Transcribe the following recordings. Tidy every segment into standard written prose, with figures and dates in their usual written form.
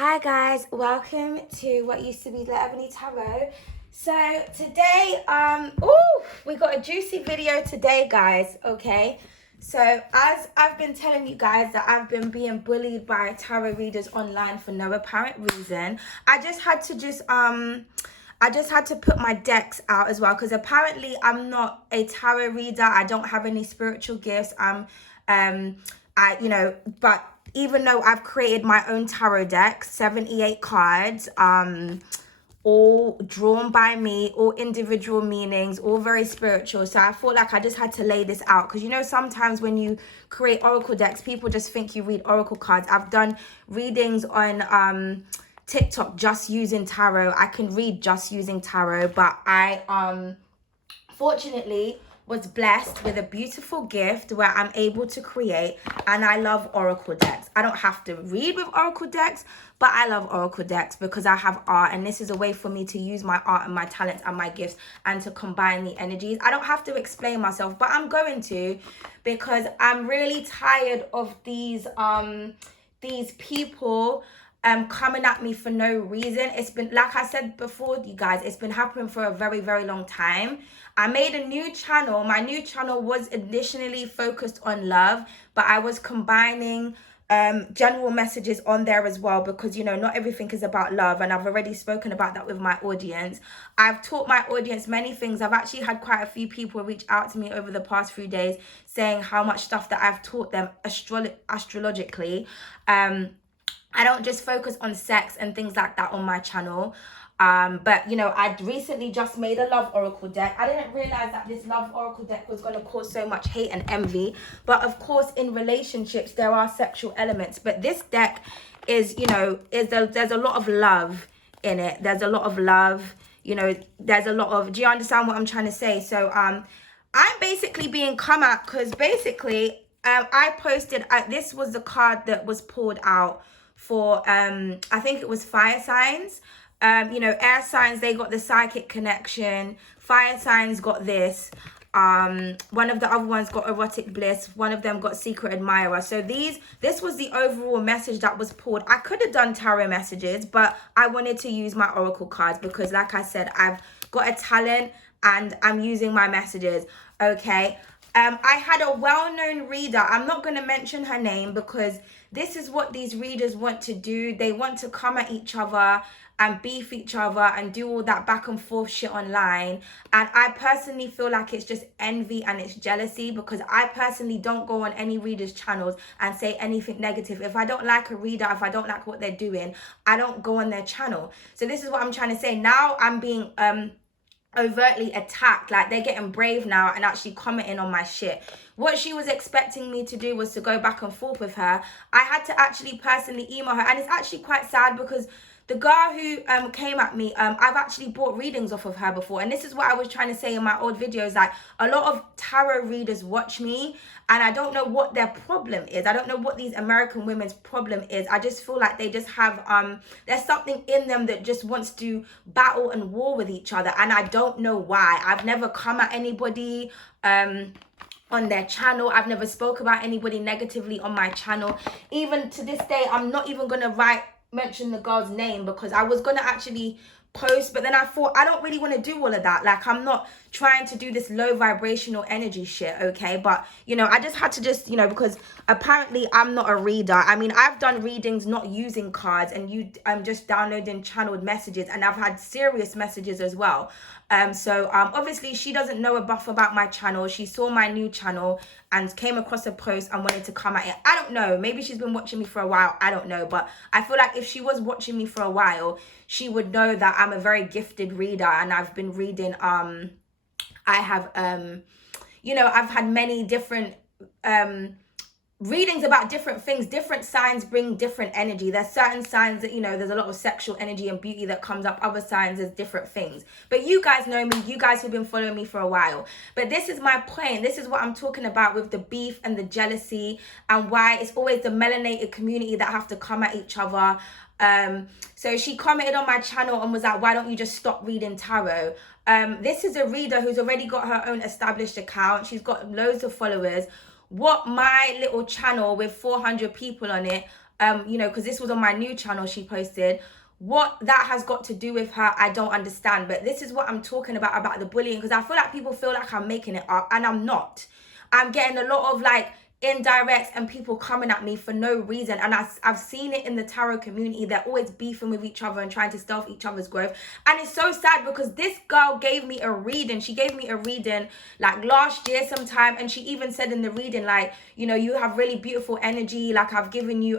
Hi guys, welcome to what used to be the Ebony Tarot. So today, we got a juicy video today, guys. Okay, so as I've been telling you guys that I've been being bullied by tarot readers online for no apparent reason, I just had to put my decks out as well, because apparently I'm not a tarot reader. I don't have any spiritual gifts. But even though I've created my own tarot deck, 78 cards, all drawn by me, all individual meanings, all very spiritual. So I felt like I just had to lay this out, because sometimes when you create oracle decks, people just think you read oracle cards. I've done readings on TikTok just using tarot. I can read just using tarot, but I fortunately was blessed with a beautiful gift where I'm able to create, and I love oracle decks. I don't have to read with oracle decks, but I love oracle decks because I have art, and this is a way for me to use my art and my talents and my gifts and to combine the energies. I don't have to explain myself, but I'm going to, because I'm really tired of these people coming at me for no reason. It's been, like I said before, you guys, it's been happening for a very, very long time. I made a new channel. My new channel was additionally focused on love, but I was combining general messages on there as well, because not everything is about love, and I've already spoken about that with my audience. I've taught my audience many things. I've actually had quite a few people reach out to me over the past few days saying how much stuff that I've taught them astrologically. I don't just focus on sex and things like that on my channel. But I recently just made a love oracle deck. I didn't realize that this love oracle deck was going to cause so much hate and envy. But of course, in relationships, there are sexual elements. But this deck is, there's a lot of love in it. There's a lot of love. There's a lot of, do you understand what I'm trying to say? So I'm basically being come at because basically I posted, this was the card that was pulled out for I think it was fire signs. Air signs, they got the psychic connection. Fire signs got this. One of the other ones got erotic bliss. One of them got secret admirer. So this was the overall message that was pulled. I could have done tarot messages, but I wanted to use my oracle cards because, like I said, I've got a talent and I'm using my messages. Okay. I had a well-known reader. I'm not going to mention her name because this is what these readers want to do. They want to come at each other and beef each other and do all that back and forth shit online. And I personally feel like it's just envy and it's jealousy, because I personally don't go on any readers' channels and say anything negative. If I don't like a reader, if I don't like what they're doing, I don't go on their channel. So this is what I'm trying to say. Now I'm being overtly attacked. Like, they're getting brave now and actually commenting on my shit. What she was expecting me to do was to go back and forth with her. I had to actually personally email her, and it's actually quite sad because the girl who came at me, I've actually bought readings off of her before. And this is what I was trying to say in my old videos. Like, a lot of tarot readers watch me, and I don't know what their problem is. I don't know what these American women's problem is. I just feel like they just have, there's something in them that just wants to battle and war with each other. And I don't know why. I've never come at anybody on their channel. I've never spoke about anybody negatively on my channel. Even to this day, I'm not even going to mention the girl's name, because I was gonna actually post, but then I thought I don't really want to do all of that. Like, I'm not trying to do this low vibrational energy shit, okay? But I just had to because apparently I'm not a reader. I mean, I've done readings not using cards, and I'm just downloading channeled messages, and I've had serious messages as well. So obviously she doesn't know enough about my channel. She saw my new channel and came across a post and wanted to come at it. I don't know. Maybe she's been watching me for a while. I don't know. But I feel like if she was watching me for a while, she would know that I'm a very gifted reader, and I've been reading. I have, I've had many different readings about different things. Different signs bring different energy. There's certain signs that there's a lot of sexual energy and beauty that comes up. Other signs, there's different things. But you guys know me, you guys who've been following me for a while. But this is my point. This is what I'm talking about with the beef and the jealousy, and why it's always the melanated community that have to come at each other. So she commented on my channel and was like, why don't you just stop reading tarot? This is a reader who's already got her own established account. She's got loads of followers. What my little channel with 400 people on it because this was on my new channel she posted. What that has got to do with her, I don't understand. But this is what I'm talking about the bullying, because I feel like people feel like I'm making it up, and I'm not. I'm getting a lot of like indirects and people coming at me for no reason, and I've seen it in the tarot community. They're always beefing with each other and trying to stealth each other's growth, and it's so sad because this girl gave me a reading. She gave me a reading like last year sometime, and she even said in the reading, like, you have really beautiful energy, like I've given you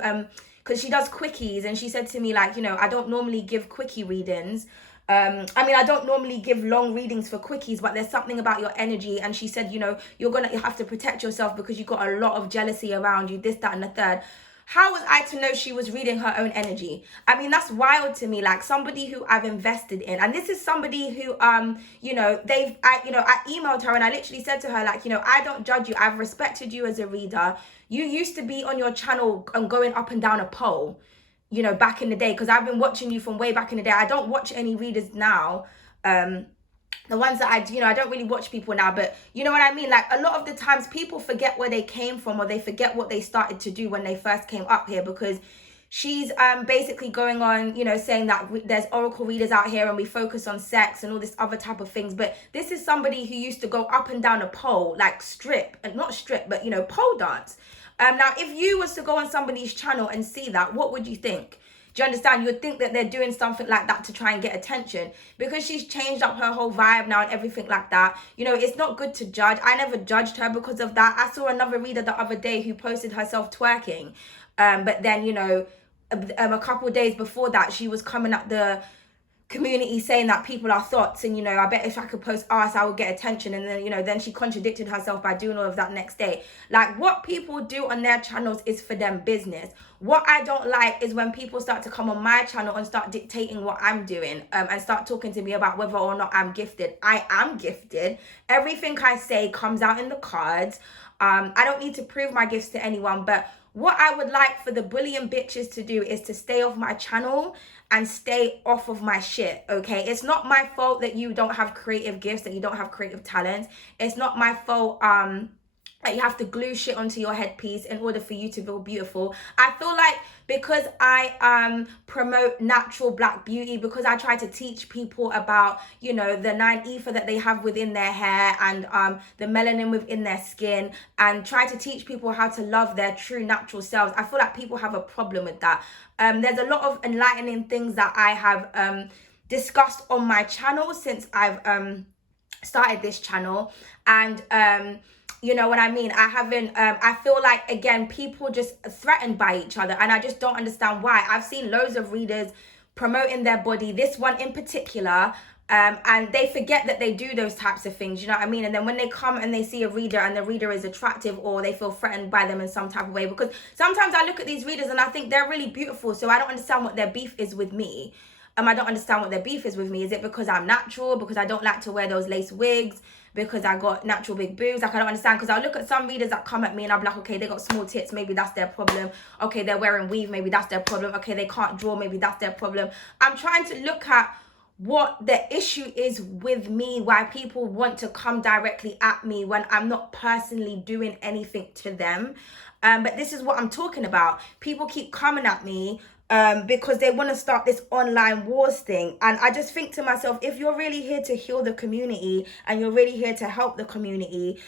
because she does quickies, and she said to me, like, I don't normally give quickie readings. I don't normally give long readings for quickies, but there's something about your energy. And she said, you're going to have to protect yourself because you've got a lot of jealousy around you, this, that, and the third. How was I to know she was reading her own energy? That's wild to me. Like, somebody who I've invested in, and this is somebody who, I emailed her and I literally said to her, like, I don't judge you. I've respected you as a reader. You used to be on your channel and going up and down a pole, back in the day, because I've been watching you from way back in the day. I don't watch any readers now. The ones that I don't really watch people now, but you know what I mean? Like, a lot of the times people forget where they came from, or they forget what they started to do when they first came up here, because she's basically going on, saying that there's oracle readers out here and we focus on sex and all this other type of things. But this is somebody who used to go up and down a pole, like not strip, but pole dance. Now, if you was to go on somebody's channel and see that, what would you think? Do you understand? You'd think that they're doing something like that to try and get attention, because she's changed up her whole vibe now and everything like that. It's not good to judge. I never judged her because of that. I saw another reader the other day who posted herself twerking. But then, a couple of days before that, she was coming at the community saying that people are thoughts, and I bet if I could post arse I would get attention, and then then she contradicted herself by doing all of that next day. Like, what people do on their channels is for them business. What I don't like is when people start to come on my channel and start dictating what I'm doing, and start talking to me about whether or not I'm gifted. I am gifted. Everything I say comes out in the cards. I don't need to prove my gifts to anyone, but what I would like for the bullying bitches to do is to stay off my channel and stay off of my shit, okay? It's not my fault that you don't have creative gifts, that you don't have creative talents. It's not my fault that you have to glue shit onto your headpiece in order for you to feel beautiful. I feel like because I promote natural black beauty, because I try to teach people about, the 9 ether that they have within their hair, and the melanin within their skin, and try to teach people how to love their true natural selves, I feel like people have a problem with that. There's a lot of enlightening things that I have discussed on my channel since I've started this channel, and you know what I mean? I haven't, I feel like, again, people just threatened by each other, and I just don't understand why. I've seen loads of readers promoting their body, this one in particular, and they forget that they do those types of things, you know what I mean? And then when they come and they see a reader and the reader is attractive, or they feel threatened by them in some type of way, because sometimes I look at these readers and I think they're really beautiful, so I don't understand what their beef is with me. I don't understand what their beef is with me. Is it because I'm natural? Because I don't like to wear those lace wigs? Because I got natural big boobs? Like, I don't understand. Because I look at some readers that come at me and I'm like, okay, they got small tits, maybe that's their problem. Okay, they're wearing weave, maybe that's their problem. Okay, they can't draw, maybe that's their problem. I'm trying to look at what the issue is with me, why people want to come directly at me when I'm not personally doing anything to them. But this is what I'm talking about. People keep coming at me because they want to start this online wars thing. And I just think to myself, if you're really here to heal the community and you're really here to help the community,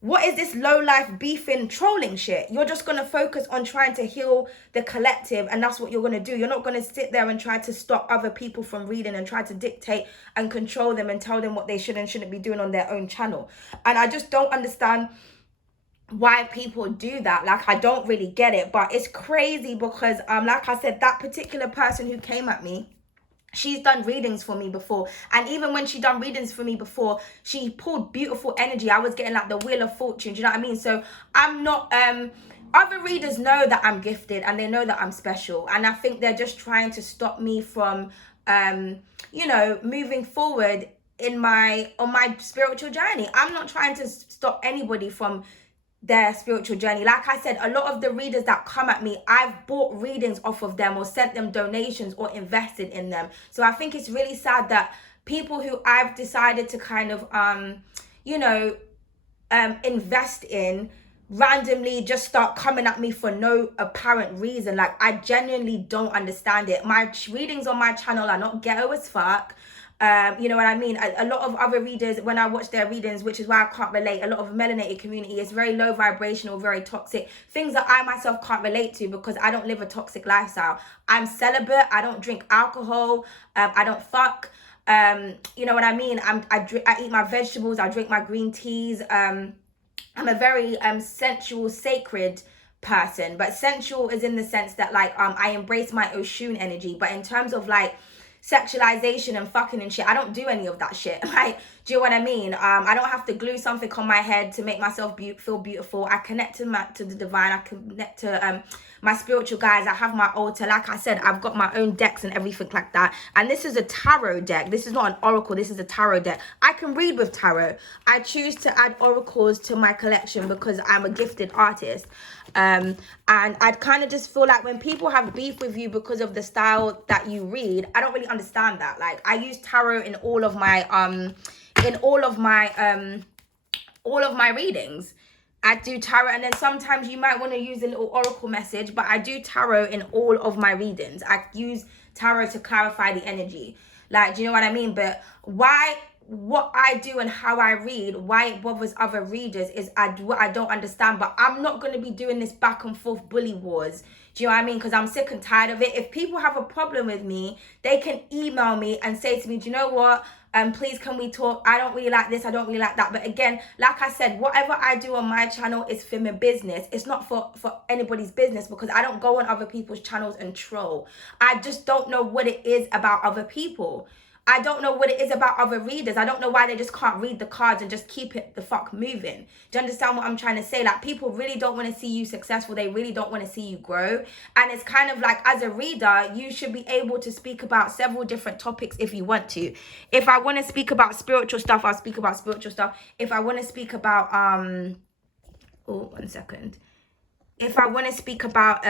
what is this low life beefing trolling shit? You're just going to focus on trying to heal the collective, and that's what you're going to do. You're not going to sit there and try to stop other people from reading and try to dictate and control them and tell them what they should and shouldn't be doing on their own channel. And I just don't understand why people do that. Like, I don't really get it, but it's crazy because like I said, that particular person who came at me, she's done readings for me before, and even when she done readings for me before, she pulled beautiful energy. I was getting like the Wheel of Fortune, do you know what I mean? So I'm not other readers know that I'm gifted and they know that I'm special, and I think they're just trying to stop me from moving forward on my spiritual journey. I'm not trying to stop anybody from their spiritual journey. Like I said, a lot of the readers that come at me, I've bought readings off of them or sent them donations or invested in them. So I think it's really sad that people who I've decided to kind of invest in randomly just start coming at me for no apparent reason. Like, I genuinely don't understand it. My readings on my channel are not ghetto as fuck. You know what I mean? A lot of other readers, when I watch their readings, which is why I can't relate, a lot of melanated community is very low vibrational, very toxic, things that I myself can't relate to because I don't live a toxic lifestyle. I'm celibate. I don't drink alcohol. I don't fuck. You know what I mean? I eat my vegetables. I drink my green teas. I'm a very sensual, sacred person, but sensual is in the sense that like I embrace my Oshun energy. But in terms of like sexualization and fucking and shit, I don't do any of that shit. Like, do you know what I mean? I don't have to glue something on my head to make myself feel beautiful. I connect to the divine. I connect to my spiritual guides. I have my altar. Like I said, I've got my own decks and everything like that. And this is a tarot deck. This is not an oracle. This is a tarot deck. I can read with tarot. I choose to add oracles to my collection because I'm a gifted artist. And I'd kind of just feel like when people have beef with you because of the style that you read, I don't really understand that. Like, I use tarot in all of my readings. I do tarot, and then sometimes you might want to use a little oracle message, but I do tarot in all of my readings. I use tarot to clarify the energy. Like, do you know what I mean? But what I do and how I read, why it bothers other readers is what I don't understand. But I'm not going to be doing this back and forth bully wars. Do you know what I mean? Because I'm sick and tired of it. If people have a problem with me, they can email me and say to me, do you know what? Please, can we talk? I don't really like this. I don't really like that. But again, like I said, whatever I do on my channel is for my business. It's not for anybody's business, because I don't go on other people's channels and troll. I just don't know what it is about other people. I don't know what it is about other readers. I don't know why they just can't read the cards and just keep it the fuck moving. Do you understand what I'm trying to say? Like, people really don't want to see you successful. They really don't want to see you grow. And it's kind of like, as a reader, you should be able to speak about several different topics if you want to. If I want to speak about spiritual stuff, I'll speak about spiritual stuff. If I want to speak about, oh, 1 second. If I want to speak about,